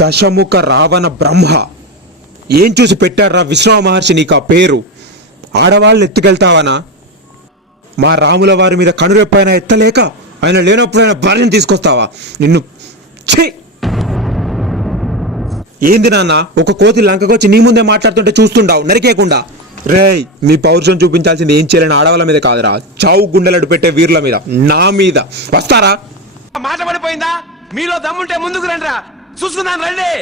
దశముఖ రావణ బ్రహ్మ ఏం చూసి పెట్టారా విశ్రమ మహర్షి నీకు ఆ పేరు? ఆడవాళ్ళు ఎత్తుకెళ్తావనా? మా రాముల వారి మీద కనురెప్పైనా ఎత్తలేక ఆయన లేనప్పుడైనా భార్యను తీసుకొస్తావా? నిన్ను ఛీ! ఏంది నాన్న ఒక కోతి లంకకొచ్చి నీ ముందే మాట్లాడుతుంటే చూస్తుండావు నరికేయకుండా? రేయ్, మీ పౌరుషం చూపించాల్సింది ఏం చేయలేని ఆడవాళ్ళ మీద కాదురా, చావు గుండెలడు పెట్టే వీర్ల మీద, నా మీద. వస్తారా? మాట పడిపోయిందా? మీలో దమ్ముంటే ముందుకు రండిరా, చూసుకుందాం రండి.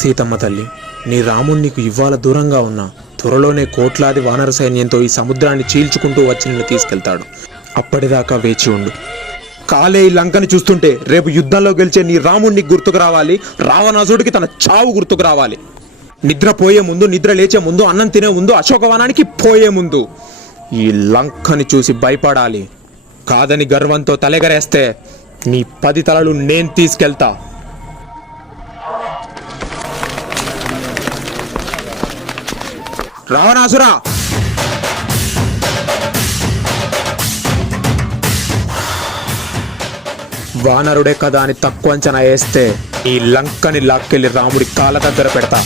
సీతమ్మ తల్లి, నీ రాముడు నీకు ఇవ్వాల దూరంగా ఉన్నా త్వరలోనే కోట్లాది వానర సైన్యంతో ఈ సముద్రాన్ని చీల్చుకుంటూ వచ్చి నిన్ను తీసుకెళ్తాడు. అప్పటిదాకా వేచి ఉండు. కాలే ఈ లంకని చూస్తుంటే రేపు యుద్ధంలో గెలిచే నీ రాముడిని గుర్తుకు రావాలి, రావణాసుడికి తన చావు గుర్తుకు రావాలి. నిద్ర పోయే ముందు, నిద్ర లేచే ముందు, అన్నం తినే ముందు, అశోకవనానికి పోయే ముందు ఈ లంకని చూసి భయపడాలి. కాదని గర్వంతో తలెగరేస్తే నీ 10 తలలు నేను తీసుకెళ్తా. రావణాసురా, వానరుడే కదా అని తక్కువ అంచనా వేస్తే ఈ లంకని లాక్కెళ్ళి రాముడి కాళ్ళ దగ్గర పెడతా.